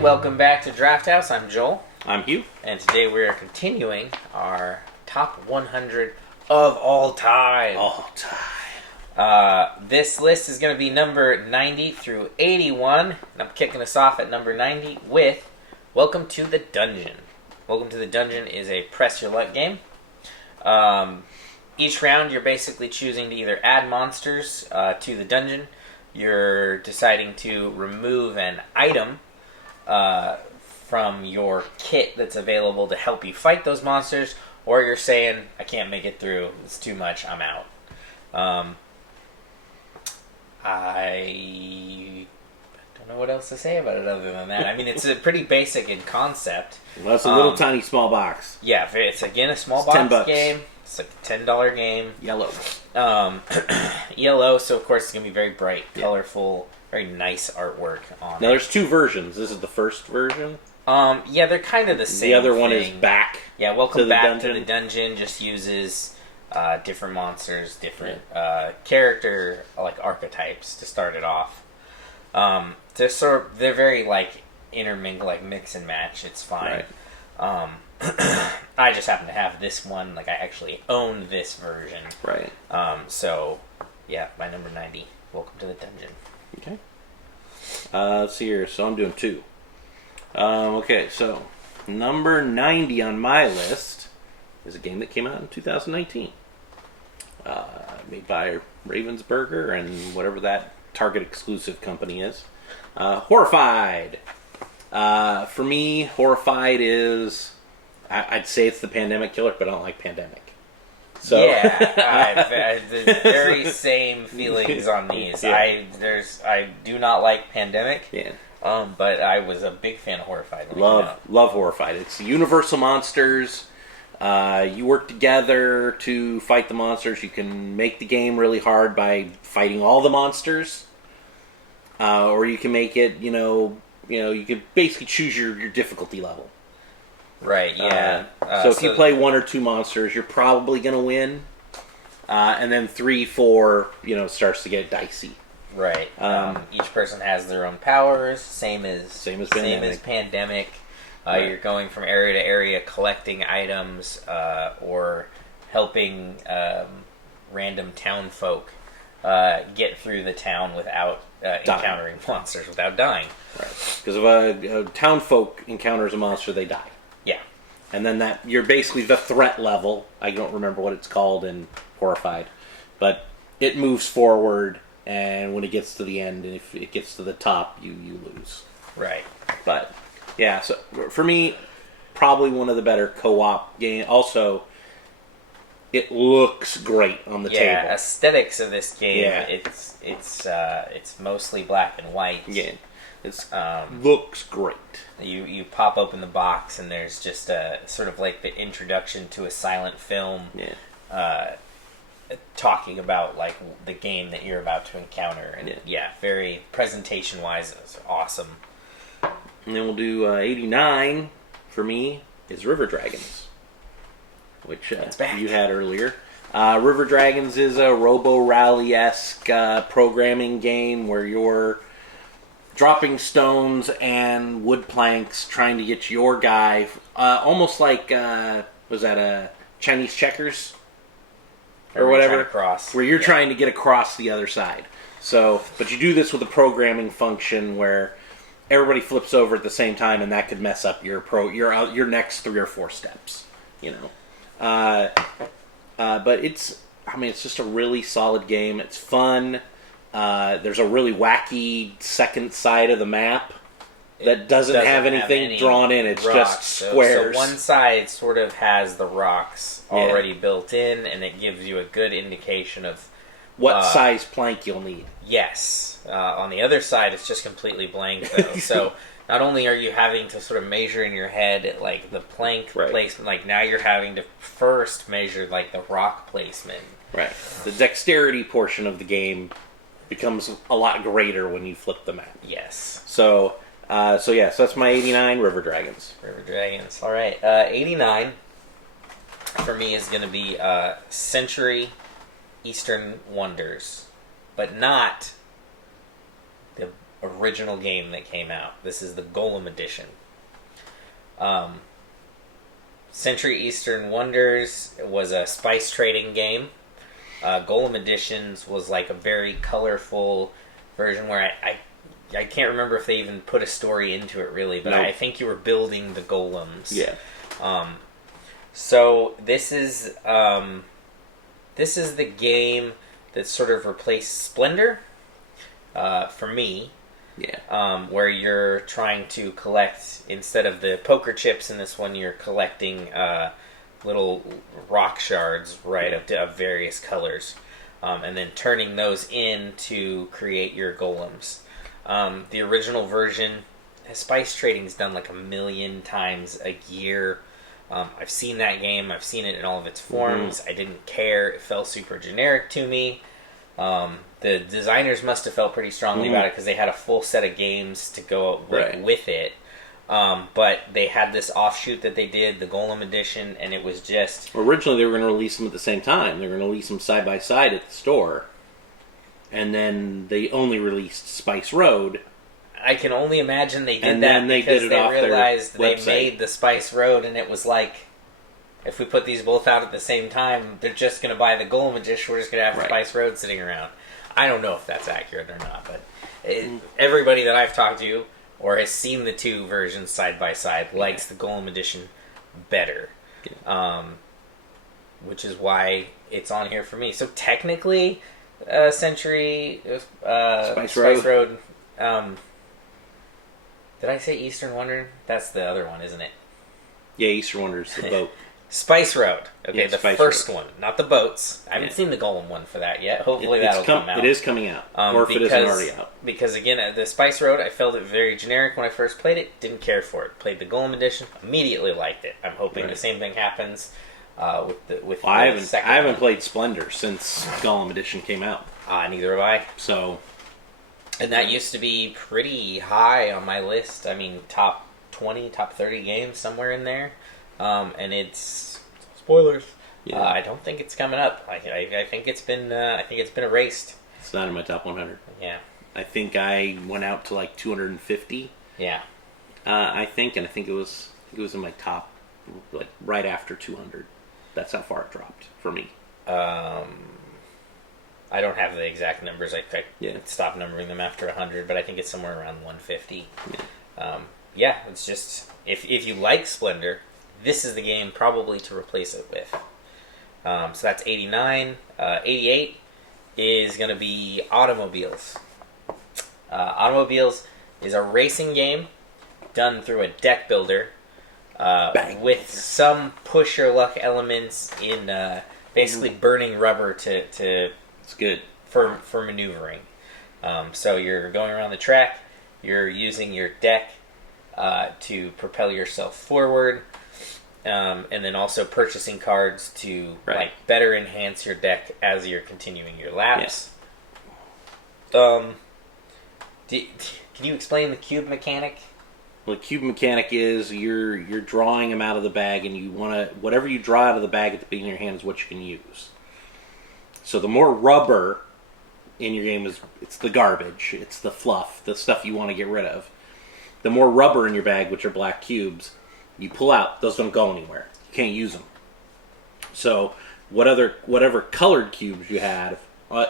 welcome back to Drafthouse. I'm Joel. I'm Hugh. And today we are continuing our top 100 of all time. This list is going to be number 90 through 81. And I'm kicking us off at number 90 with Welcome to the Dungeon. Welcome to the Dungeon is a press your luck game. Each round you're basically choosing to either add monsters to the dungeon. You're deciding to remove an item from your kit that's available to help you fight those monsters, or you're saying, I can't make it through, it's too much, I'm out. I don't know what else to say about it other than that. I mean, it's a pretty basic in concept. Well, it's a little tiny small box. Yeah, it's again a small box game. It's like a $10 game. Yellow. Yellow, so of course it's going to be very bright, colorful, very nice artwork on it. Now there's two versions. This is the first version? Yeah, they're kind of the same. The other thing. one is back. Yeah, welcome back to the dungeon. Just uses different monsters, different character archetypes to start it off. They're very intermingle, mix and match. It's fine. Right. I just happen to have this one. I actually own this version. Right. So yeah, my number 90. Welcome to the dungeon. Okay. Let's see here. So I'm doing two. Okay, so number 90 on my list is a game that came out in 2019. Made by Ravensburger and whatever that Target exclusive company is. Horrified. For me, Horrified is... I'd say it's the Pandemic killer, but I don't like Pandemic. So yeah, I have the very same feelings on these. Yeah. I do not like Pandemic. Yeah. But I was a big fan of Horrified. Love Horrified. It's universal monsters. You work together to fight the monsters. You can make the game really hard by fighting all the monsters, or you can make it. You can basically choose your difficulty level. Right. Yeah. So if you play one or two monsters, you're probably going to win. And then 3, 4, starts to get dicey. Right. Each person has their own powers. Same as Pandemic. Right. You're going from area to area, collecting items, or helping random town folk get through the town without encountering monsters, without dying. Right. Because if a town folk encounters a monster, they die. Yeah. And then you're basically the threat level. I don't remember what it's called in Horrified, but it moves forward. And when it gets to the end, and if it gets to the top, you lose. Right. But, yeah, so for me, probably one of the better co-op games. Also, it looks great on the table. Yeah, aesthetics of this game, it's mostly black and white. Yeah, it looks great. You pop open the box, and there's just a sort of like the introduction to a silent film. Yeah. Talking about the game that you're about to encounter, and very presentation wise, it's awesome. And then we'll do 89 for me is River Dragons, which you had earlier. River Dragons is a Robo Rally-esque programming game where you're dropping stones and wood planks trying to get your guy, almost like was that a Chinese checkers? Or whatever, where you're trying to get across the other side. So, but you do this with a programming function where everybody flips over at the same time, and that could mess up your next 3 or 4 steps. But it's just a really solid game. It's fun. There's a really wacky second side of the map that doesn't have anything drawn in. It's just squares. So one side sort of has the rocks already built in, and it gives you a good indication of what size plank you'll need. Yes. On the other side, it's just completely blank, though. So not only are you having to sort of measure in your head the plank placement, now you're having to first measure the rock placement. Right. The dexterity portion of the game becomes a lot greater when you flip the map. Yes. So that's my 89, River Dragons. River Dragons. All right. 89 for me is going to be Century Eastern Wonders, but not the original game that came out. This is the Golem edition. Century Eastern Wonders was a spice trading game. Golem Editions was like a very colorful version where I can't remember if they even put a story into it really, but I think you were building the golems. Yeah. So this is the game that sort of replaced Splendor for me. Yeah. Where you're trying to collect, instead of the poker chips in this one, you're collecting little rock shards, right, of various colors, and then turning those in to create your golems. The original version, spice trading's done like 1 million times a year. I've seen that game. I've seen it in all of its forms. I didn't care. It felt super generic to me. The designers must have felt pretty strongly about it because they had a full set of games to go with it. But they had this offshoot that they did, the Golem Edition, and it was just... Originally, they were going to release them at the same time. They were going to release them side by side at the store. And then they only released Spice Road. I can only imagine they did that because they realized they made the Spice Road, and it was like, if we put these both out at the same time, they're just going to buy the Golem Edition. We're just going to have Spice Road sitting around. I don't know if that's accurate or not, but everybody that I've talked to or has seen the two versions side by side likes the Golem Edition better, which is why it's on here for me. So technically, Century Spice Road. Did I say Eastern Wonder? That's the other one, isn't it? Yeah, Eastern Wonder's the boat. Spice Road. Okay, the first one, not the boats. I haven't seen the Golem one for that yet. Hopefully that'll come out. It is coming out, or if it isn't already out. Because again, the Spice Road, I felt it very generic when I first played it. Didn't care for it. Played the Golem Edition, immediately liked it. I'm hoping the same thing happens with the second. I haven't played Splendor since Golem Edition came out. Neither have I. So, and that used to be pretty high on my list. I mean, top 20, top 30 games, somewhere in there. And it's spoilers. Yeah. I don't think it's coming up. I think it's been erased. It's not in my top 100. Yeah. I think I went out to like 250. Yeah. I think it was in my top, like right after 200. That's how far it dropped for me. I don't have the exact numbers. I stopped numbering them after 100, but I think it's somewhere around 150. Yeah. It's just if you like Splendor, this is the game probably to replace it with. So that's 89. 88 is going to be Automobiles. Automobiles is a racing game done through a deck builder with some push your luck elements in basically burning rubber to it's good for maneuvering. So you're going around the track. You're using your deck to propel yourself forward. And then also purchasing cards to like better enhance your deck as you're continuing your laps. Can you explain the cube mechanic? Well, the cube mechanic is you're drawing them out of the bag, and you want to whatever you draw out of the bag at the beginning of your hand is what you can use. So the more rubber in your game it's the garbage, it's the fluff, the stuff you want to get rid of. The more rubber in your bag, which are black cubes, you pull out, those don't go anywhere. You can't use them. So whatever colored cubes you have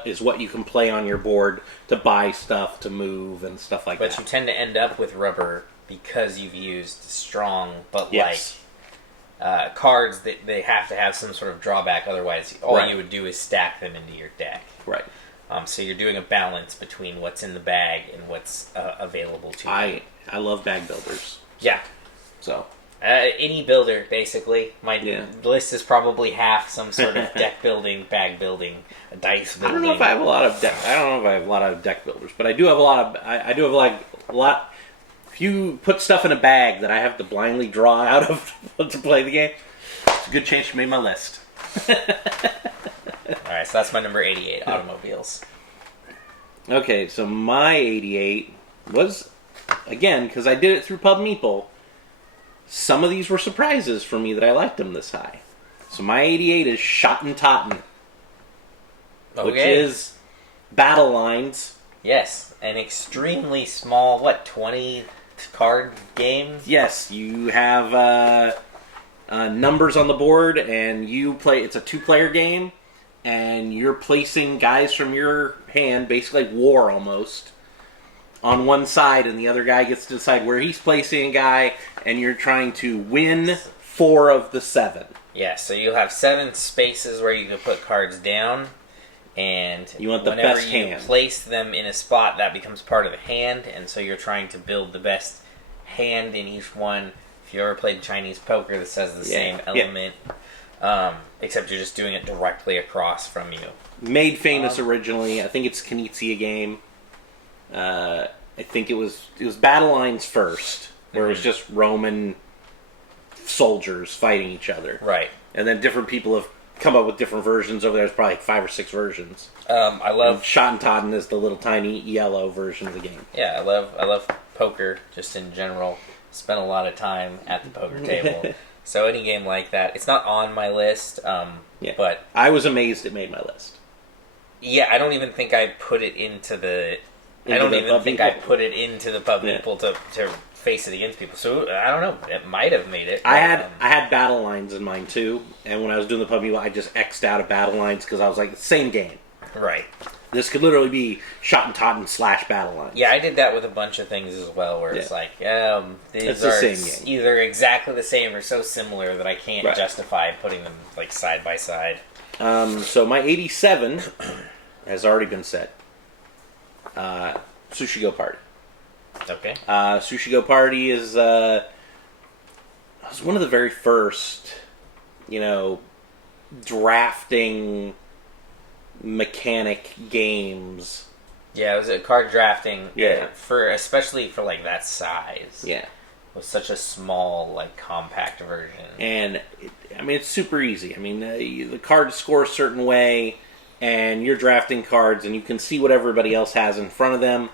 is what you can play on your board to buy stuff, to move, and stuff like that. But you tend to end up with rubber because you've used strong, but cards that they have to have some sort of drawback. Otherwise, all you would do is stack them into your deck. Right. So you're doing a balance between what's in the bag and what's available to you. I love bag builders. Yeah. So... any builder, basically. My list is probably half some sort of deck building, bag building, dice building. I don't know if I have a lot of deck builders, but I do have a lot of. I do have a lot. If you put stuff in a bag that I have to blindly draw out of to play the game, it's a good chance you made my list. All right, so that's my number 88, Automobiles. Okay, so my 88 was, again, because I did it through Pub Meeple. Some of these were surprises for me that I liked them this high. So my 88 is Shot and Totten, which is battle lines Yes, an extremely small, 20 card game? Yes, you have numbers on the board, and you play. It's a 2-player game, and you're placing guys from your hand, basically like war almost, on one side, and the other guy gets to decide where he's placing a guy, and you're trying to win 4 of the 7. Yeah, so you'll have 7 spaces where you can put cards down, and you want the whenever best you hand. Place them in a spot, that becomes part of the hand, and so you're trying to build the best hand in each one. If you ever played Chinese poker, this has the same element, except you're just doing it directly across from you. Made famous originally, I think it's Knizia game. I think it was Battle Lines first, where it was just Roman soldiers fighting each other. Right. And then different people have come up with different versions over there. There's probably like 5 or 6 versions. I love Schottentotten is the little tiny yellow version of the game. Yeah, I love poker just in general. Spent a lot of time at the poker table. So any game like that, it's not on my list. But I was amazed it made my list. Yeah, I don't even think I put it into the. I don't even think I put it into the pub people to face it against people. So I don't know. It might have made it. I had Battle Lines in mine too, and when I was doing the pub people, I just X'd out of Battle Lines because I was like, same game. Right. This could literally be Schottentotten / Battle Lines. Yeah, I did that with a bunch of things as well, where it's like, these are either exactly the same or so similar that I can't justify putting them like side by side. So my 87 has already been set. Sushi Go Party. Okay. Sushi Go Party is was one of the very first, drafting mechanic games. Yeah, it was a card drafting. Yeah. Especially for like that size. Yeah. It was such a small, like compact version. And it's super easy. The cards score a certain way, and you're drafting cards, and you can see what everybody else has in front of them.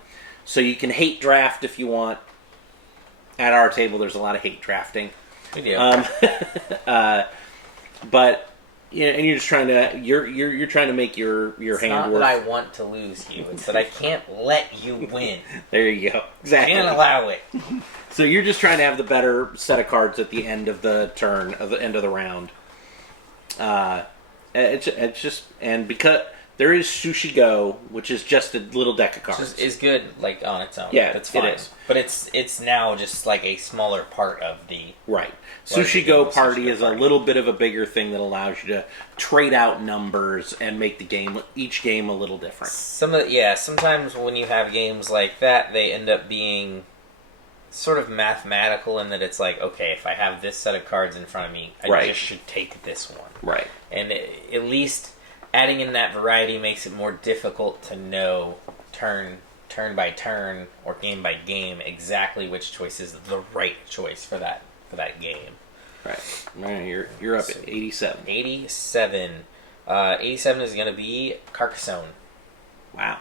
So you can hate draft if you want. At our table, there's a lot of hate drafting. We do. But and you're just trying to you're trying to make your hand work. It's not that I want to lose you; it's that I can't let you win. There you go. Exactly. I can't allow it. So you're just trying to have the better set of cards at the end of the turn, of the end of the round. It's just, and because there is Sushi Go, which is just a little deck of cards. Is good, like, on its own. Yeah, that's fine. It is. But it's now just like a smaller part of the... Right. Sushi Go Party is a little bit of a bigger thing that allows you to trade out numbers and make each game a little different. Sometimes when you have games like that, they end up being sort of mathematical in that it's like, okay, if I have this set of cards in front of me, I just should take this one. Right. And at least adding in that variety makes it more difficult to know turn by turn or game by game exactly which choice is the right choice for that game. Right. You're up at 87. 87. 87 is going to be Carcassonne. Wow.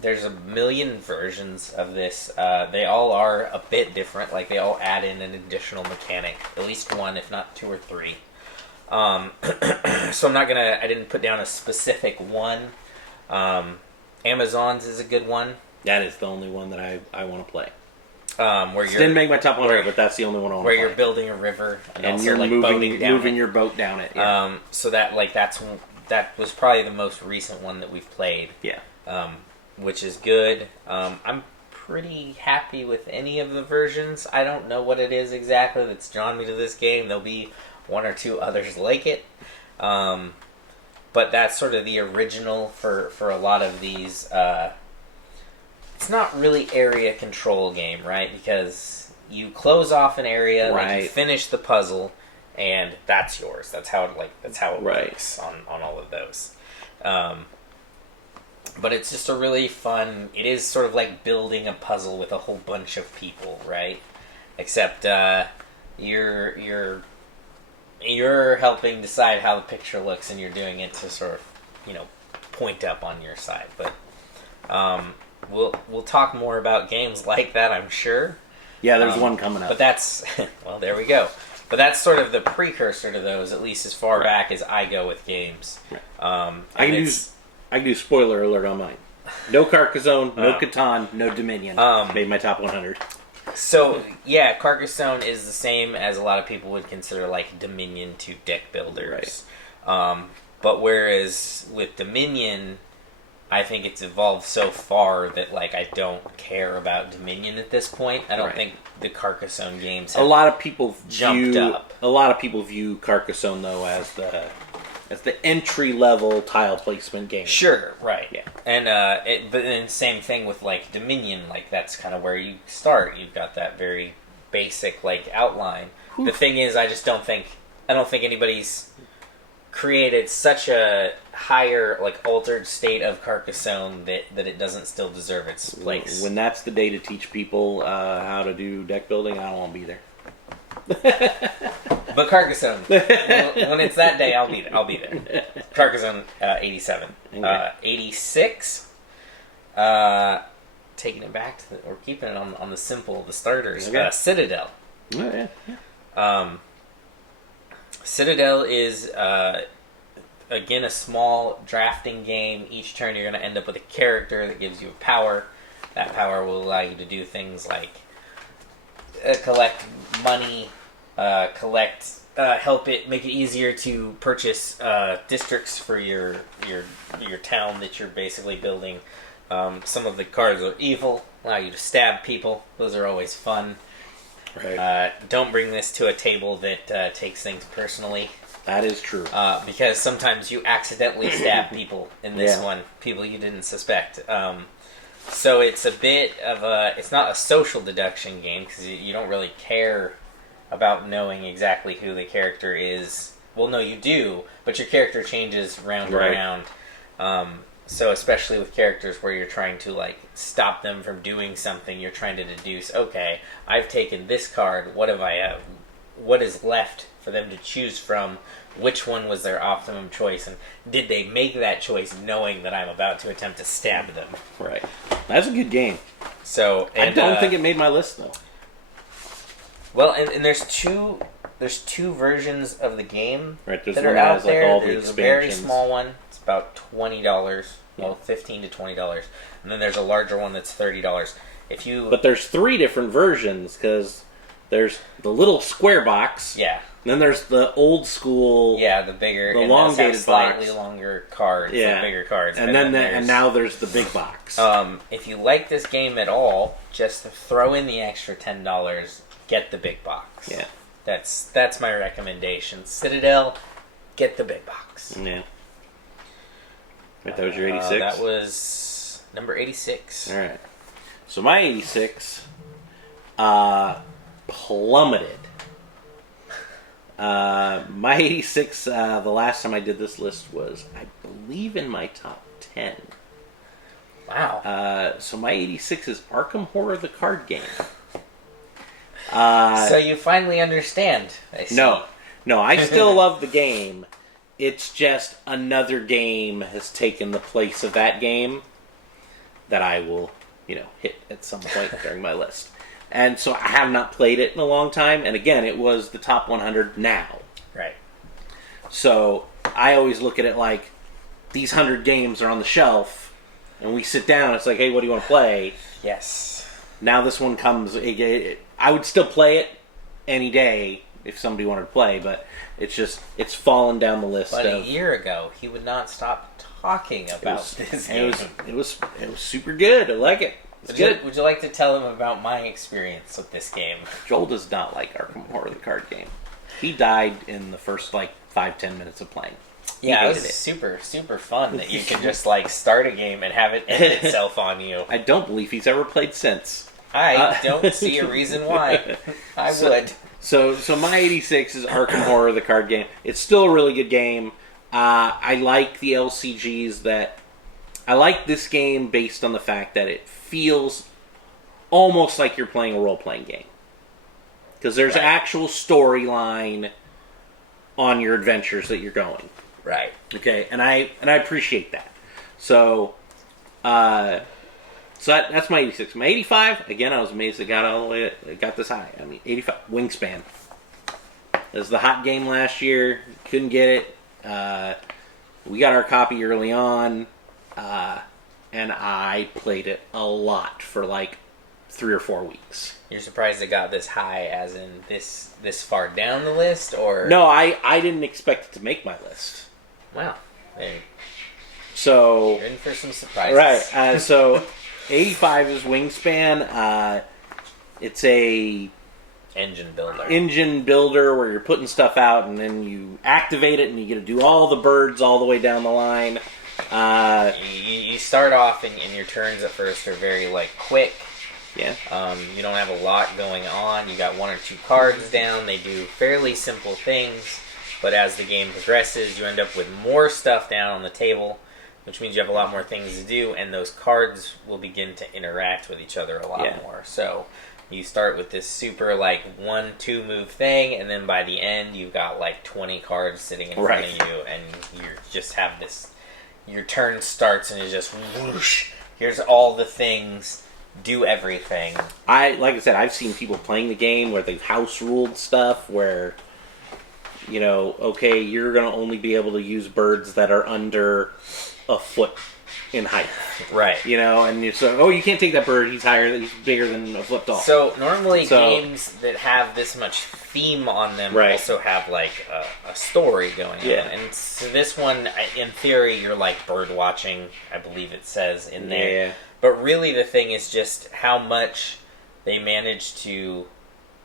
There's a million versions of this. They all are a bit different. Like, they all add in an additional mechanic. At least one, if not 2 or 3. So I didn't put down a specific one. Amazon's is a good one. That is the only one that I want to play. Where you didn't make my top 100, but that's the only one I want to play. Where you're building a river and also you're like moving your boat down it. Yeah. So that was probably the most recent one that we've played. Yeah. Which is good. I'm pretty happy with any of the versions. I don't know what it is exactly that's drawn me to this game. There'll be 1 or 2 others like it. But that's sort of the original for a lot of these. It's not really area control game, right? Because you close off an area, like you finish the puzzle, and that's yours. That's how it works on all of those. But it's just a really fun. It is sort of like building a puzzle with a whole bunch of people, right? Except you're helping decide how the picture looks, and you're doing it to sort of, point up on your side. But we'll talk more about games like that, I'm sure. Yeah, there's one coming up. But that's well, there we go. But that's sort of the precursor to those, at least as far back as I go with games. I can do spoiler alert on mine. No Carcassonne, no Catan, no Dominion. Made my top 100. So, yeah, Carcassonne is the same as a lot of people would consider, like, Dominion to deck builders. Right. But whereas with Dominion, I think it's evolved so far that, like, I don't care about Dominion at this point. I don't think the Carcassonne games have a lot of people jumped up. A lot of people view Carcassonne, though, as the entry-level tile placement game. Sure, right. Yeah. And but then same thing with, like, Dominion. Like, that's kind of where you start. You've got that very basic, like, outline. Whew. The thing is, I don't think anybody's created such a higher, like, altered state of Carcassonne that it doesn't still deserve its place. When that's the day to teach people how to do deck building, I don't want to be there. But Carcassonne, when it's that day, I'll be there. Carcassonne, 87. Okay. 86, taking it back to we're keeping it on the simple, the starters. Okay. Citadel. Oh, yeah. Citadel is, again, a small drafting game. Each turn you're going to end up with a character that gives you a power. That power will allow you to do things like collect money, help it make it easier to purchase districts for your town that you're basically building. Some of the cards are evil, allow you to stab people. Those are always fun. Right. Don't bring this to a table that takes things personally. That is true. Because sometimes you accidentally stab people in this one, people you didn't suspect. So it's a bit of it's not a social deduction game because you don't really care about knowing exactly who the character is. Well, no, you do, but your character changes round to round. So especially with characters where you're trying to, like, stop them from doing something, you're trying to deduce, okay, I've taken this card, what is left for them to choose from, which one was their optimum choice, and did they make that choice knowing that I'm about to attempt to stab them? Right. That's a good game. So, and, I don't think it made my list, though. Well, and there's two versions of the game that are out there. Like, there's a very small one. It's about $20. Well, $15 to $20. And then there's a larger one that's $30. But there's 3 different versions, because there's the little square box. Yeah. Then there's the old school. Yeah, the bigger, the elongated slightly box. Longer cards. Yeah. The bigger cards. And and now there's the big box. If you like this game at all, just throw in the extra $10. Get the big box. Yeah. That's my recommendation. Citadel, get the big box. Yeah. Right, that was your 86? That was number 86. All right. So my 86 plummeted. My 86, the last time I did this list was, I believe, in my top 10. Wow. So my 86 is Arkham Horror, the card game. So you finally understand, I see. No, I still love the game. It's just another game has taken the place of that game that I will, hit at some point during my list. And so I have not played it in a long time. And again, it was the top 100 now. Right. So I always look at it like these 100 games are on the shelf, and we sit down. It's like, hey, what do you want to play? Yes. Now this one comes. I would still play it any day if somebody wanted to play, but it's fallen down the list. But a year ago, he would not stop talking about this game. It was super good. I like it. Would you like to tell him about my experience with this game? Joel does not like Arkham Horror, the card game. He died in the first 5-10 minutes of playing. Yeah, it was super, super fun that you can just start a game and have it end itself on you. I don't believe he's ever played since. I don't see a reason why. I would. So my 86 is Arkham Horror, the card game. It's still a really good game. I like the LCGs I like this game based on the fact that it feels almost like you're playing a role-playing game. Because there's actual storyline on your adventures that you're going. Right. Okay, and I appreciate that. So that's my 86. My 85, again, I was amazed it got all the way, it got this high. 85, Wingspan. It was the hot game last year. Couldn't get it. We got our copy early on. and I played it a lot for like 3 or 4 weeks. You're surprised it got this high, as in this far down the list, or no? I didn't expect it to make my list. Wow. So you're in for some surprises, right? So 85 is Wingspan. It's a engine builder where you're putting stuff out, and then you activate it, and you get to do all the birds all the way down the line. You start off, and your turns at first are very quick. Yeah. You don't have a lot going on. You got 1 or 2 cards down. They do fairly simple things, but as the game progresses, you end up with more stuff down on the table, which means you have a lot more things to do, and those cards will begin to interact with each other a lot more. So you start with this super 1-2 move thing, and then by the end you've got 20 cards sitting in front of you, and you just have this. Your turn starts and it's just whoosh. Here's all the things. Do everything. Like I said, I've seen people playing the game where they've house ruled stuff where, okay, you're going to only be able to use birds that are under a foot in height. Right. And you can't take that bird, he's bigger than a foot tall. So normally games that have this much theme on them also have a story going on. And so this one, in theory, you're bird watching, I believe it says in there. Yeah. But really the thing is just how much they manage to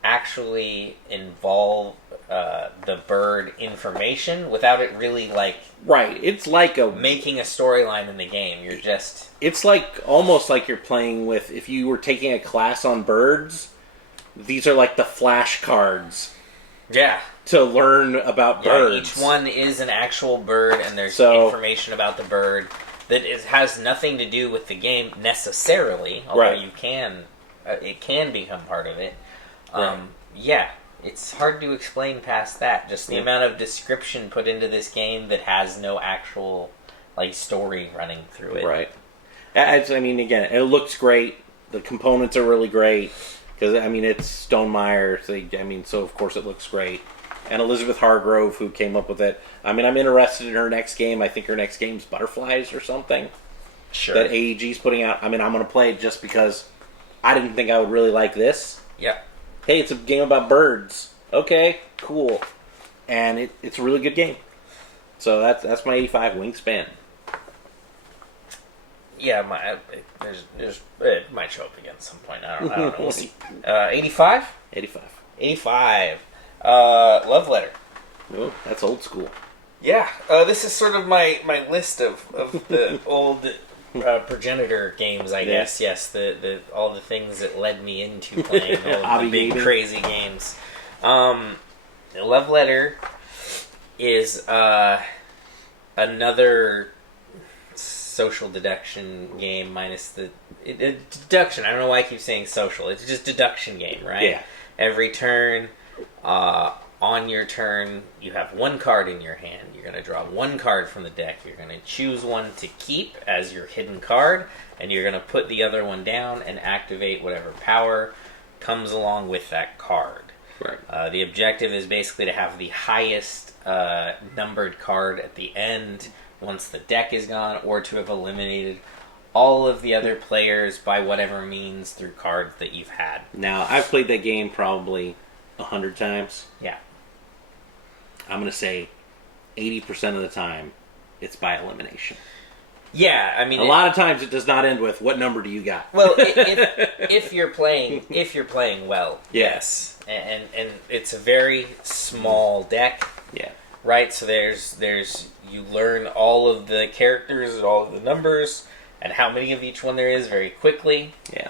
actually involve the bird information without it really right. It's making a storyline in the game. You're just... It's almost like you're playing with, if you were taking a class on birds, these are the flashcards. Yeah. To learn about birds. Each one is an actual bird, and there's information about the bird that has nothing to do with the game necessarily, although it can become part of it. Yeah, it's hard to explain past that. Just the amount of description put into this game that has no actual story running through it. Right. Again, it looks great. The components are really great because it's Stonemaier. So of course it looks great. And Elizabeth Hargrove, who came up with it. I'm interested in her next game. I think her next game's Butterflies or something. Sure. That AEG's putting out. I'm going to play it just because I didn't think I would really like this. Yep. Hey, it's a game about birds. Okay, cool. And it's a really good game. So that's my 85 Wingspan. Yeah, it might show up again at some point. I don't know. We'll see. 85? 85. Love Letter. Oh, that's old school. Yeah, this is sort of my list of the old progenitor games, I guess. Yes, the all the things that led me into playing all the big crazy games. Love Letter is another social deduction game minus the deduction. I don't know why I keep saying social. It's just deduction game, right? Yeah. Every turn. On your turn, you have 1 card in your hand. You're going to draw 1 card from the deck. You're going to choose one to keep as your hidden card, and you're going to put the other one down and activate whatever power comes along with that card. Right. The objective is basically to have the highest numbered card at the end once the deck is gone, or to have eliminated all of the other players by whatever means through cards that you've had. Now, I've played that game probably 100 times. Yeah. I'm going to say 80% of the time it's by elimination. Yeah, a lot of times it does not end with what number do you got. Well, if you're playing well, yes, and it's a very small deck. Yeah. Right. So there's you learn all of the characters and all of the numbers and how many of each one there is very quickly. Yeah.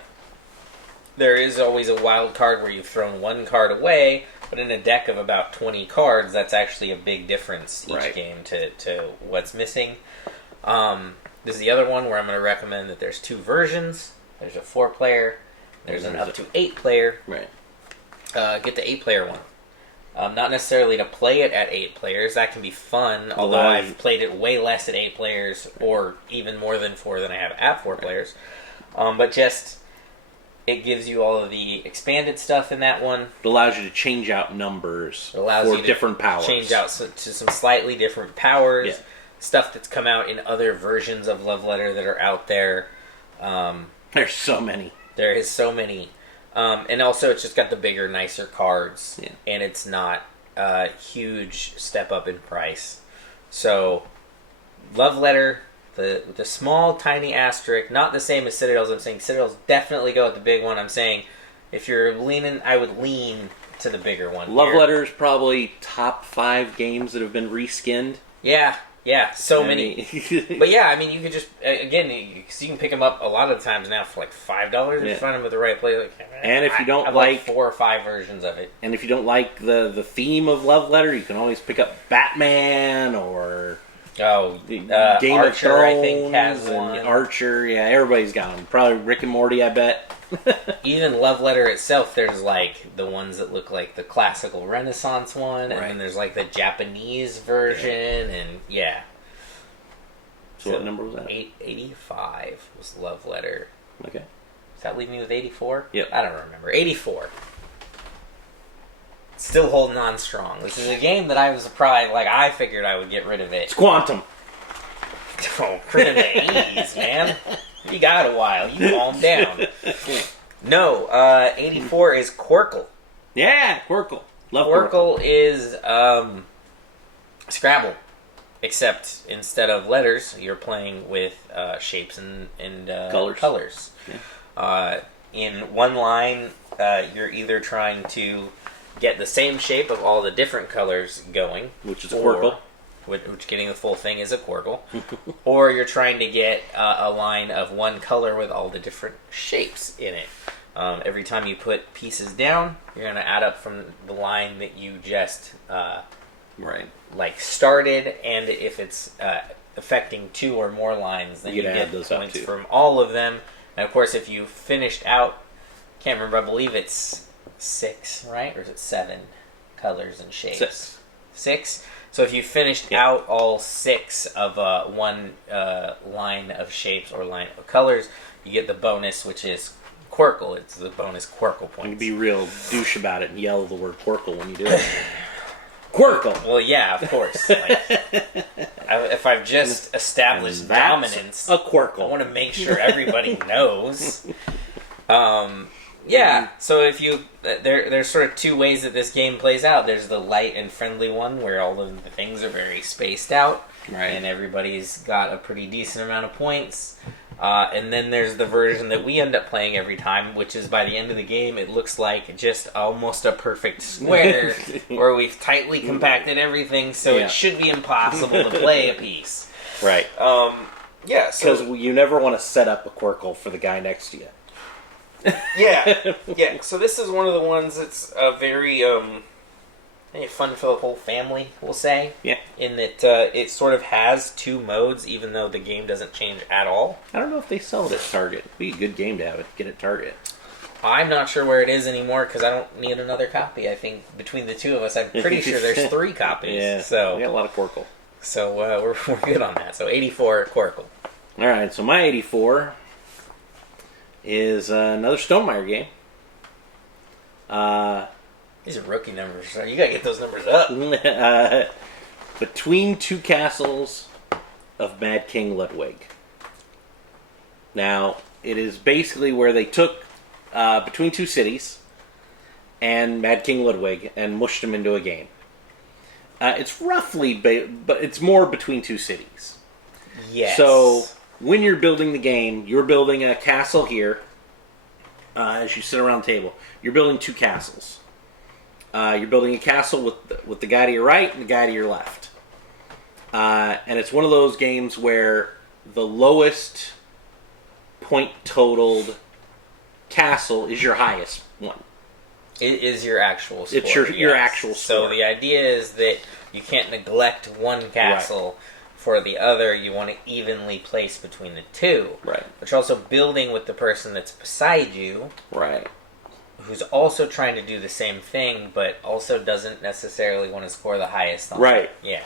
There is always a wild card where you've thrown 1 card away, but in a deck of about 20 cards, that's actually a big difference each game to what's missing. This is the other one where I'm going to recommend that there's 2 versions. There's a 4-player. There's an up to 8-player. Right. Get the 8-player one. Not necessarily to play it at 8 players. That can be fun, although I've played it way less at 8 players, or even more than 4 than I have at 4 players. But just... It gives you all of the expanded stuff in that one. It allows you to change out numbers for different powers. Change out to some slightly different powers. stuff that's come out in other versions of Love Letter that are out there. There's so many. There is so many. And also, it's just got the bigger, nicer cards. Yeah. And it's not a huge step up in price. So, Love Letter, the small, tiny asterisk, not the same as Citadel's. I'm saying Citadel's definitely go with the big one. I'm saying if you're leaning, I would lean to the bigger one. Love Letter is probably top 5 games that have been reskinned. Yeah, so many. But yeah, I mean, you could just, again, because you can pick them up a lot of the times now for like $5 if you find them at the right place. Like, and if you don't I like 4 or 5 versions of it. And if you don't like the theme of Love Letter, you can always pick up Batman or Game Archer, of Thrones, I think, has one. Archer, yeah, everybody's got them. Probably Rick and Morty, I bet. Even Love Letter itself, there's like the ones that look like the classical Renaissance one, and then there's like the Japanese version, and yeah. So what number was that? 85 was Love Letter. Okay. Does that leave me with 84? Yep. I don't remember. 84. Still holding on strong. This is a game that I was surprised, like I figured I would get rid of it. It's Quantum. Oh, rid of the 80s, man. You got a while. You calm down. No, 84 is Quirkle. Yeah, Quirkle. Love Quirkle is Scrabble. Except instead of letters, you're playing with shapes and colors. Yeah. In one line, you're either trying to get the same shape of all the different colors going. Which is a Quirkle. Which getting the full thing is a Quirkle. Or you're trying to get a line of one color with all the different shapes in it. Every time you put pieces down, you're going to add up from the line that you just started, and if it's affecting 2 or more lines, then you get those points from all of them. And of course, if you finished out, can't remember, I believe it's 6, right? Or is it 7 colors and shapes? 6? So if you finished out all 6 of one line of shapes or line of colors, you get the bonus, which is Quirkle. It's the bonus Quirkle points. You can be real douche about it and yell the word Quirkle when you do it. Quirkle! Well, yeah, of course. Like, if I've just established dominance, a Quirkle. I want to make sure everybody knows. Yeah, so if you there's sort of 2 ways that this game plays out. There's the light and friendly one, where all of the things are very spaced out, and everybody's got a pretty decent amount of points. And then there's the version that we end up playing every time, which is by the end of the game, it looks like just almost a perfect square, where we've tightly compacted everything, so it should be impossible to play a piece. Right. Yeah, because you never want to set up a Quirkle for the guy next to you. Yeah. So this is one of the ones that's very fun for the whole family, we'll say. Yeah. In that it sort of has 2 modes, even though the game doesn't change at all. I don't know if they sell it at Target. It'd be a good game to get at Target. I'm not sure where it is anymore because I don't need another copy. I think between the 2 of us, I'm pretty sure there's 3 copies. Yeah. So we got a lot of Quirkle. So we're good on that. So 84 Quirkle. All right. So my 84 is another Stonemaier game. These are rookie numbers. So you gotta get those numbers up. Between Two Castles of Mad King Ludwig. Now, it is basically where they took Between Two Cities and Mad King Ludwig and mushed them into a game. It's roughly, but it's more Between Two Cities. Yes. So when you're building the game, you're building a castle here. As you sit around the table, you're building 2 castles. You're building a castle with the guy to your right and the guy to your left. And it's one of those games where the lowest point totaled castle is your highest one. It is your actual score. It's your actual score. So the idea is that you can't neglect one castle for the other. You want to evenly place between the 2. Right. But you're also building with the person that's beside you. Right. Who's also trying to do the same thing, but also doesn't necessarily want to score the highest on Right. Yeah.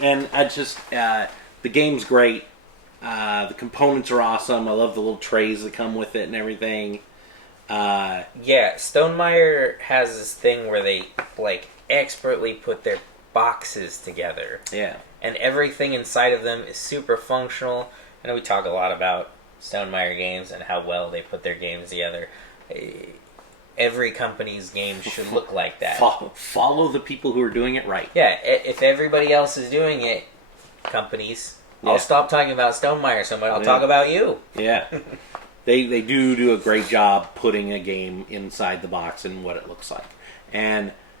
And I just, the game's great. The components are awesome. I love the little trays that come with it and everything. Yeah, Stonemaier has this thing where they, expertly put their boxes together. Yeah. and everything inside of them is super functional. I know we talk a lot about Stonemaier Games and how well they put their games together. Every company's game should look like that. Follow the people who are doing it right. Yeah, if everybody else is doing it, companies, I'll stop talking about Stonemaier so much. I'll talk about you. Yeah. They do a great job putting a game inside the box and what it looks like.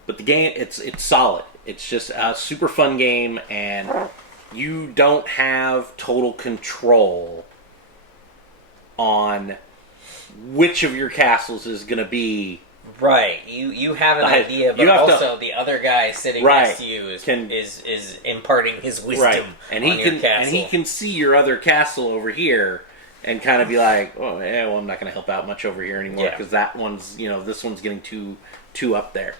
But the game, it's solid. It's just a super fun game, and you don't have total control on which of your castles is going to be. Right. You have an idea, but also the other guy sitting next to you is imparting his wisdom on your castle. And he can see your other castle over here and kind of be like, oh, yeah, well, I'm not going to help out much over here anymore because that one's, this one's getting too up there.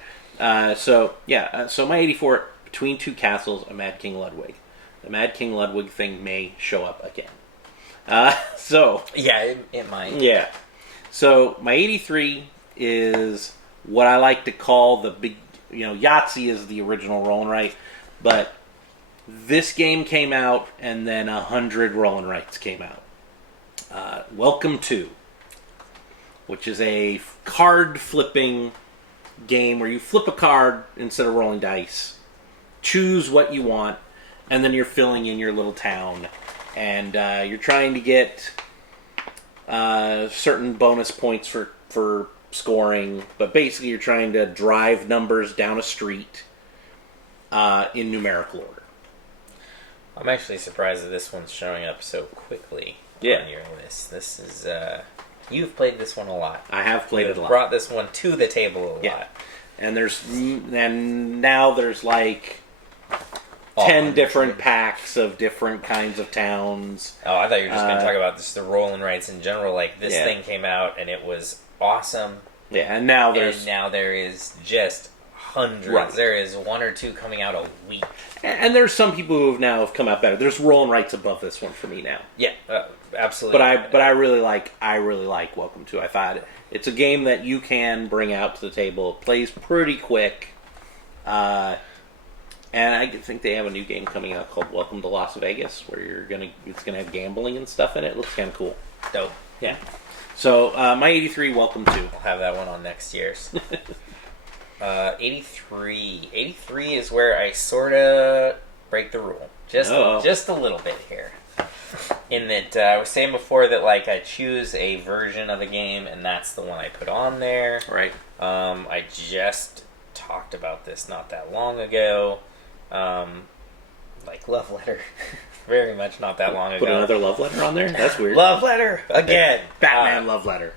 So my 84, between two castles, a Mad King Ludwig. The Mad King Ludwig thing may show up again. Yeah, it might. Yeah. So my 83 is what I like to call the big, Yahtzee is the original roll and write, but this game came out and then 100 roll and writes came out. Welcome to, which is a card flipping game where you flip a card instead of rolling dice, choose what you want, and then you're filling in your little town, and you're trying to get certain bonus points for scoring, but basically you're trying to drive numbers down a street in numerical order. I'm actually surprised that this one's showing up so quickly on your list. This is you've played this one a lot. I have played it a lot. Brought this one to the table a lot. And now there's like 10 different packs of different kinds of towns. Oh, I thought you were just going to talk about just the roll and writes in general. Like, this thing came out and it was awesome. Yeah, and now there is just hundreds. Right. There is one or two coming out a week. And there's some people who have come out better. There's roll and writes above this one for me now. Yeah, absolutely. But I really like Welcome to. I thought it's a game that you can bring out to the table. It plays pretty quick. And I think they have a new game coming out called Welcome to Las Vegas, where it's gonna have gambling and stuff in it. It looks kind of cool. Dope. Yeah. So my 83, Welcome to. I'll have that one on next year's. 83. 83 is where I sort of break the rule, just a little bit here. In that I was saying before that I choose a version of a game, and that's the one I put on there. Right. I just talked about this not that long ago. Love letter. Very much not that long ago. Put another love letter on there? That's weird. Love letter again. Batman love letter.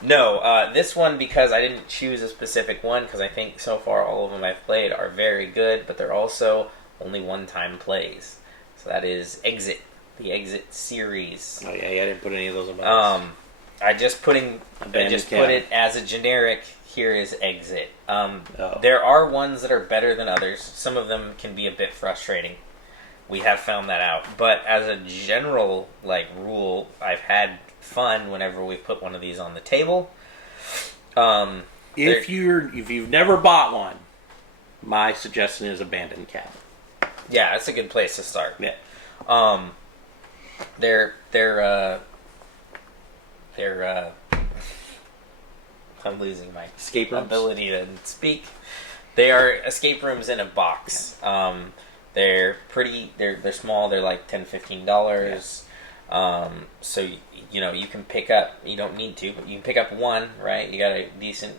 No, this one, because I didn't choose a specific one, because I think so far all of them I've played are very good, but they're also only one-time plays. So that is Exit, the Exit series. Oh yeah, I didn't put any of those on my list. I just put it as a generic. Here is Exit. There are ones that are better than others. Some of them can be a bit frustrating. We have found that out. But as a general rule, I've had fun whenever we put one of these on the table. If you've never bought one, my suggestion is Abandoned Cabin. Yeah, that's a good place to start. Yeah. They're I'm losing my ability to speak. They are escape rooms in a box. They're pretty. They're small. They're like $10-15. So you can pick up. You don't need to, but you can pick up one. Right. You got a decent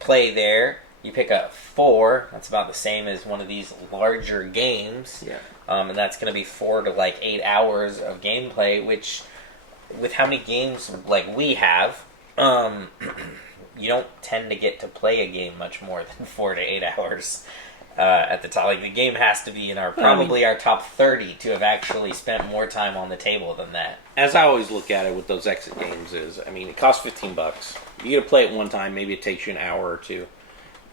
play there. You pick up 4. That's about the same as one of these larger games. Yeah. And that's going to be 4 to 8 hours of gameplay. Which, with how many games we have. You don't tend to get to play a game much more than 4 to 8 hours at the top. The game has to be in our top 30 to have actually spent more time on the table than that. As I always look at it with those exit games is, it costs $15. You get to play it one time, maybe it takes you an hour or two.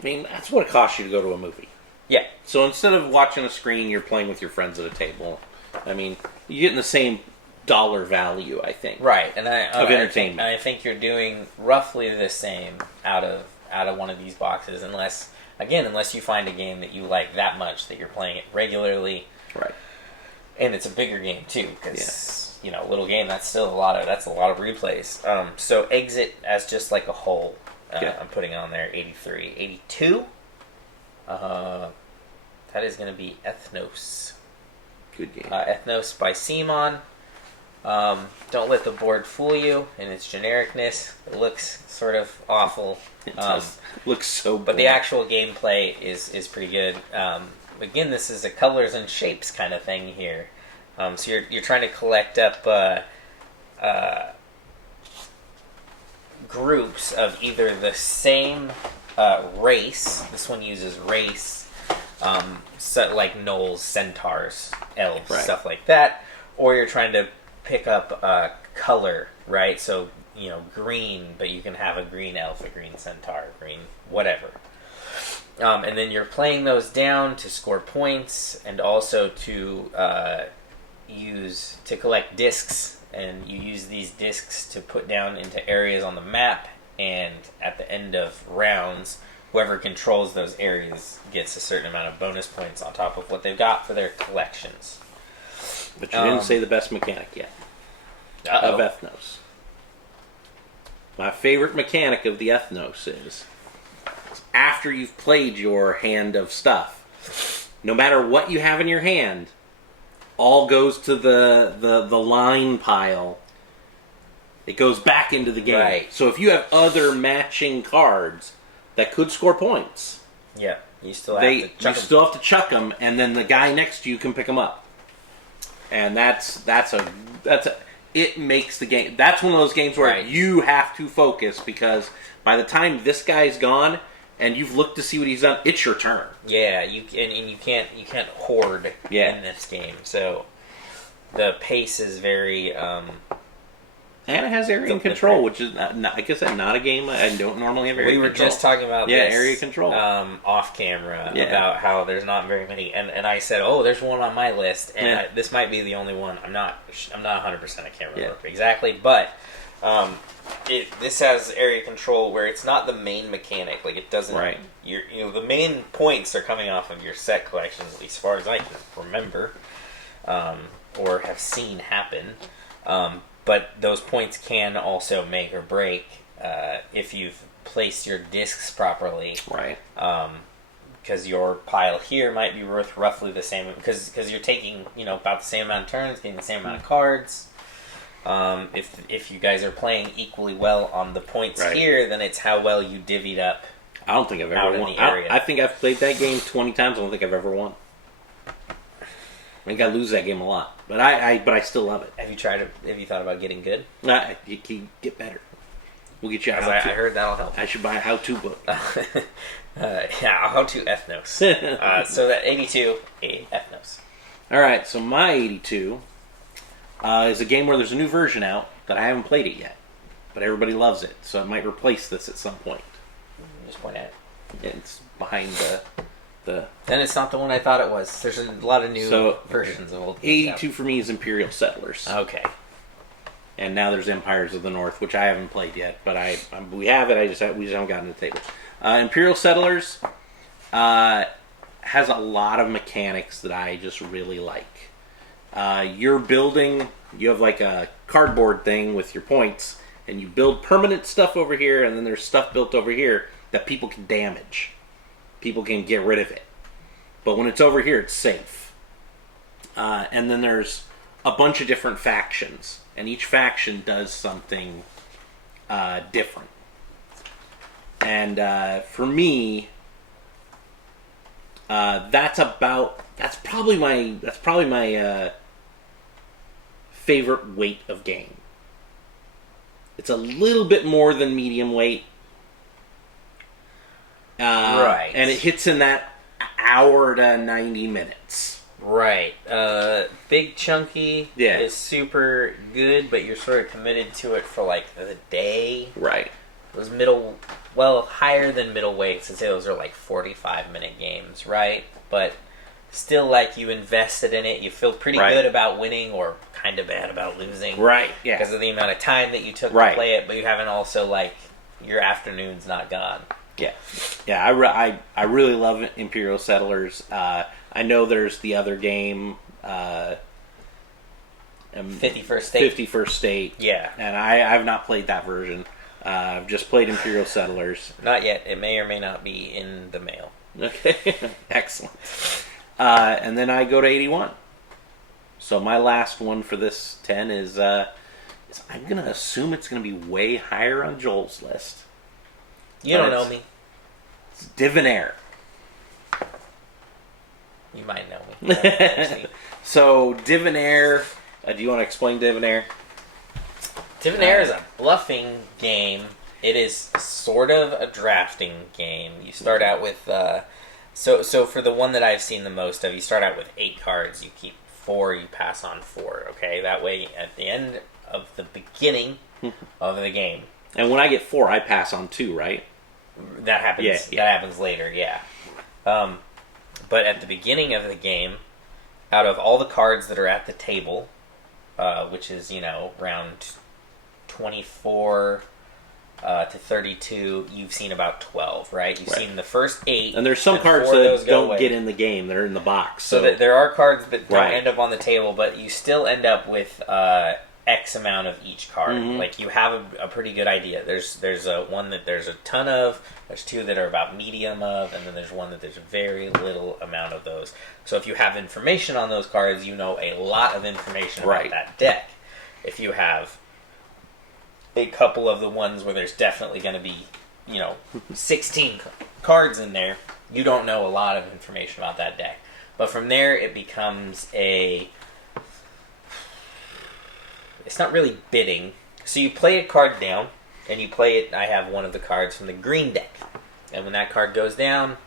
That's what it costs you to go to a movie. Yeah. So instead of watching a screen, you're playing with your friends at a table. You're getting the same dollar value, I think. Right, and of entertainment. I think you're doing roughly the same out of one of these boxes, unless again, unless you find a game that you like that much that you're playing it regularly. Right. And it's a bigger game too, because little game, that's a lot of replays. So Exit as just like a whole, I'm putting on there 83, 82. That is going to be Ethnos. Good game. Ethnos by Simon. Don't let the board fool you in its genericness. It looks sort of awful. It does. Looks so bad. But the actual gameplay is pretty good. Again, this is a colors and shapes kind of thing here. So you're trying to collect up groups of either the same race. This one uses race, so like gnolls, centaurs, elves, stuff like that. Or you're trying to pick up color, right? So, green, but you can have a green elf, a green centaur, green whatever. And then you're playing those down to score points and also to collect discs. And you use these discs to put down into areas on the map. And at the end of rounds, whoever controls those areas gets a certain amount of bonus points on top of what they've got for their collections. But you didn't say the best mechanic yet. Of Ethnos. My favorite mechanic of the Ethnos is after you've played your hand of stuff, no matter what you have in your hand, all goes to the line pile. It goes back into the game. Right. So if you have other matching cards that could score points, you still have to chuck them, and then the guy next to you can pick them up. And it makes the game. That's one of those games where you have to focus, because by the time this guy's gone and you've looked to see what he's done, it's your turn. Yeah, you can't hoard in this game. So the pace is very. And it has area control, which is, like I said, not a game I don't normally have area control. We were just talking about this, area control. Off camera, about how there's not very many. And I said, there's one on my list, and this might be the only one. I'm not 100%, I can't remember exactly, but this has area control where it's not the main mechanic. Like, it doesn't... Right. The main points are coming off of your set collection, at least as far as I can remember, or have seen happen. But those points can also make or break if you've placed your discs properly. Right. Because your pile here might be worth roughly the same, because you're taking about the same amount of turns, getting the same amount of cards. If you guys are playing equally well on the points here, then it's how well you divvied up. I don't think I've ever won. I think I've played that game 20 times. I don't think I've ever won. I think I lose that game a lot, but I still love it. Have you thought about getting good? You can get better. We'll get you a how-to. I heard that'll help. I should buy a how-to book. How-to Ethnos. So that 82, Ethnos. All right, so my 82 is a game where there's a new version out that I haven't played it yet, but everybody loves it, so it might replace this at some point. Just point at it. It's behind the... Then it's not the one I thought it was. There's a lot of new versions of old games 82 for me is Imperial Settlers. Okay. And now there's Empires of the North, which I haven't played yet, but we have it. We just haven't gotten to the table. Imperial Settlers has a lot of mechanics that I just really like. You're building. You have like a cardboard thing with your points, and you build permanent stuff over here, and then there's stuff built over here that people can damage. People can get rid of it. But when it's over here, it's safe. And then there's a bunch of different factions. And each faction does something different. And for me, that's probably my favorite weight of game. It's a little bit more than medium weight. Right. And it hits in that hour to 90 minutes. Right. Big chunky is super good, but you're sort of committed to it for like the day. Right. It was higher than middleweight, since those are like 45-minute games, right? But still, like, you invested in it. You feel pretty good about winning or kind of bad about losing. Right, yeah. Because of the amount of time that you took to play it, but you haven't also, like, your afternoon's not gone. Yeah. I really love Imperial Settlers. I know there's the other game, 51st State. 51st State. Yeah. And I've not played that version. I've just played Imperial Settlers. Not yet. It may or may not be in the mail. Okay. Excellent. And then I go to 81. So my last one for this 10 is I'm going to assume it's going to be way higher on Joel's list. You don't know me. It's Divonair. You might know me. So Divonair, do you want to explain Divonair? Divonair is a bluffing game. It is sort of a drafting game. You start out with so for the one that I've seen the most of, you start out with 8 cards. You keep 4. You pass on 4. Okay, that way at the end of the beginning of the game. And when I get 4, I pass on 2, right? That happens. Yeah. That happens later. Yeah. But at the beginning of the game, out of all the cards that are at the table, which is round 24 to 32, you've seen about 12, right? You've seen the first 8. And there's some cards that don't get in the game. They're in the box. So that there are cards that don't end up on the table, but you still end up with X amount of each card. Mm-hmm. Like, you have a pretty good idea. There's one that there's a ton of, there's 2 that are about medium of, and then there's one that there's a very little amount of those. So if you have information on those cards, you know a lot of information about that deck. If you have a couple of the ones where there's definitely going to be, 16 cards in there, you don't know a lot of information about that deck. But from there, it becomes it's not really bidding. So you play a card down, and you play it. I have one of the cards from the green deck. And when that card goes down,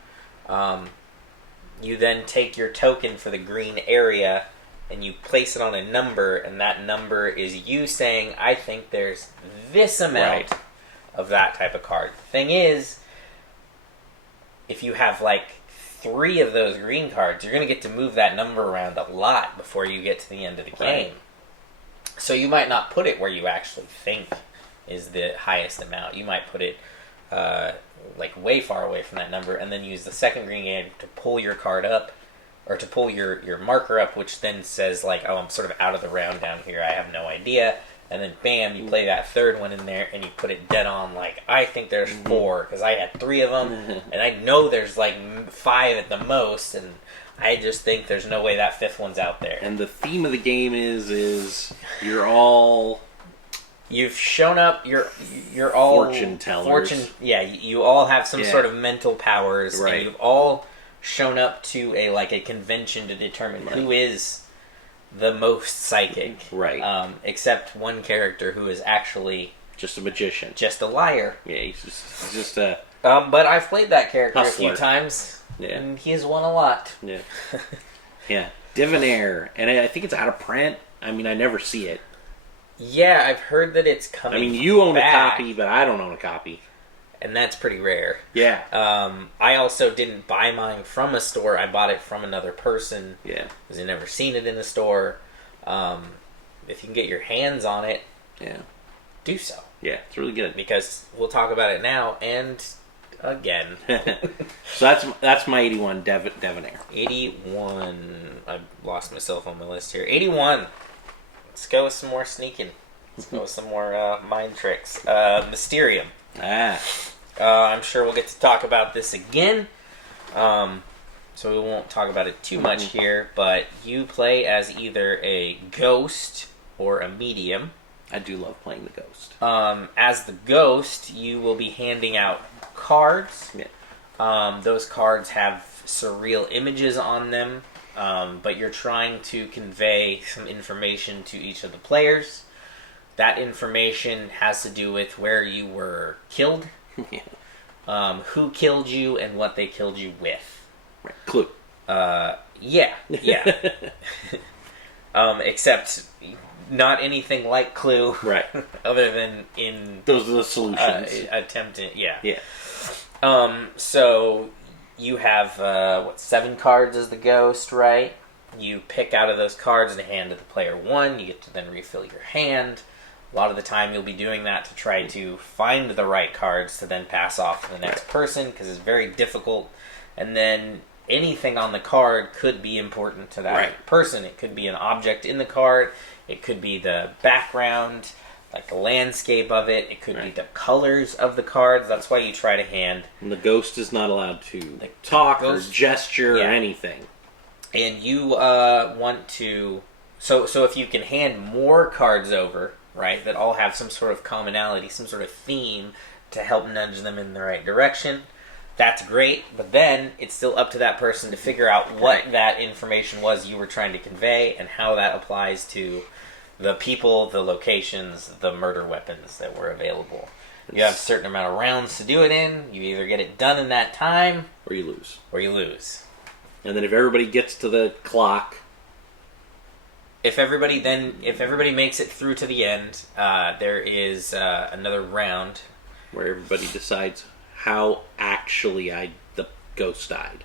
you then take your token for the green area, and you place it on a number, and that number is you saying, I think there's this amount of that type of card. The thing is, if you have 3 of those green cards, you're going to get to move that number around a lot before you get to the end of the game. So you might not put it where you actually think is the highest amount. You might put it way far away from that number, and then use the second green game to pull your card up, or to pull your marker up, which then says I'm sort of out of the round down here, I have no idea. And then bam, you play that third one in there, and you put it dead on. I think there's 4 because I had 3 of them, and I know there's 5 at the most, and I just think there's no way that 5th one's out there. And the theme of the game is you're all... You've shown up, you're all... Fortune tellers. You all have some sort of mental powers, and you've all shown up to a convention to determine who is the most psychic. Right. Except one character who is actually... just a magician. Just a liar. Yeah, he's just a... but I've played that character hustler. A few times. Yeah. And he's won a lot. Yeah. Yeah. Divonair. And I think it's out of print. I mean, I never see it. Yeah, I've heard that it's coming. I mean, you own back, a copy, but I don't own a copy. And that's pretty rare. Yeah. I also didn't buy mine from a store. I bought it from another person. Yeah. Because I've never seen it in a store. If you can get your hands on it, do so. Yeah, it's really good. Because we'll talk about it now and again. So that's my 81 Divonair. 81. I lost myself on my list here. 81. Let's go with some more sneaking. Let's go with some more mind tricks. Mysterium. I'm sure we'll get to talk about this again. So we won't talk about it too much here, but you play as either a ghost or a medium. I do love playing the ghost. As the ghost, you will be handing out cards. Yeah. Those cards have surreal images on them, but you're trying to convey some information to each of the players. That information has to do with where you were killed, who killed you, and what they killed you with. Right. Clue. Yeah. Except not anything like Clue. Right. Other than in... those are the solutions. Attempting, yeah. Yeah. So you have, 7 cards as the ghost, right? You pick out of those cards and hand to the player 1. You get to then refill your hand. A lot of the time you'll be doing that to try to find the right cards to then pass off to the next person, because it's very difficult. And then anything on the card could be important to that person. It could be an object in the card. It could be the background, like the landscape of it. It could be the colors of the cards. That's why you try to hand. And the ghost is not allowed to talk or gesture or anything. And you want to... So if you can hand more cards over, right, that all have some sort of commonality, some sort of theme to help nudge them in the right direction, that's great. But then it's still up to that person to figure out what that information was you were trying to convey and how that applies to the people, the locations, the murder weapons that were available. You have a certain amount of rounds to do it in. You either get it done in that time, or you lose. And then if everybody gets to the clock... If everybody makes it through to the end, there is another round where everybody decides how actually the ghost died.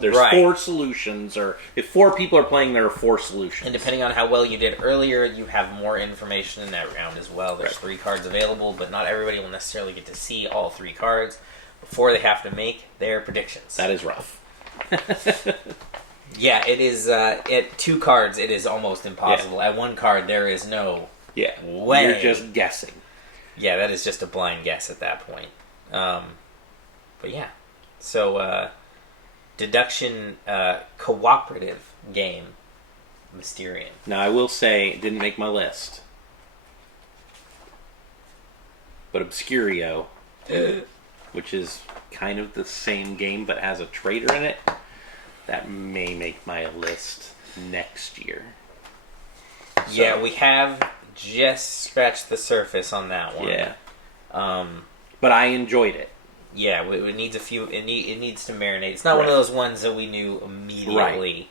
There's 4 solutions, or if 4 people are playing, there are 4 solutions. And depending on how well you did earlier, you have more information in that round as well. There's 3 cards available, but not everybody will necessarily get to see all 3 cards before they have to make their predictions. That is rough. Yeah, it is. At 2 cards, it is almost impossible. At 1 card, there is no way. You're just guessing. Yeah, that is just a blind guess at that point. But yeah. So, deduction cooperative game, Mysterium. Now, I will say, it didn't make my list. But Obscurio, which is kind of the same game but has a traitor in it, that may make my list next year. So. Yeah, we have just scratched the surface on that one. Yeah. But I enjoyed it. Yeah, it needs a few. It needs to marinate. It's not one of those ones that we knew immediately.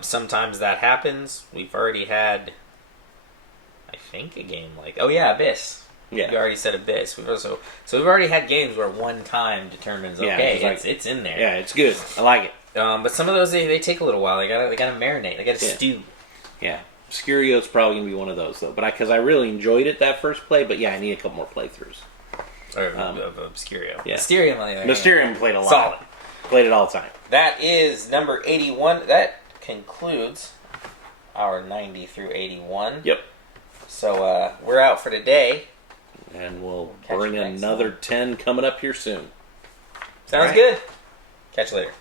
Sometimes that happens. We've already had, I think, a game like Abyss. Yeah. You already said Abyss. We've already had games where one time determines it's in there. Yeah, it's good. I like it. But some of those they take a little while. They gotta marinate. They gotta stew. Yeah, Obscurio's probably gonna be one of those though. But because I really enjoyed it that first play. But I need a couple more playthroughs. Of Obscurio. Yeah. Mysterium on the other Mysterium played a lot. Solid. Played it all the time. That is number 81. That concludes our 90 through 81. Yep. So we're out for today. And we'll bring another 10 coming up here soon. Sounds good. Catch you later.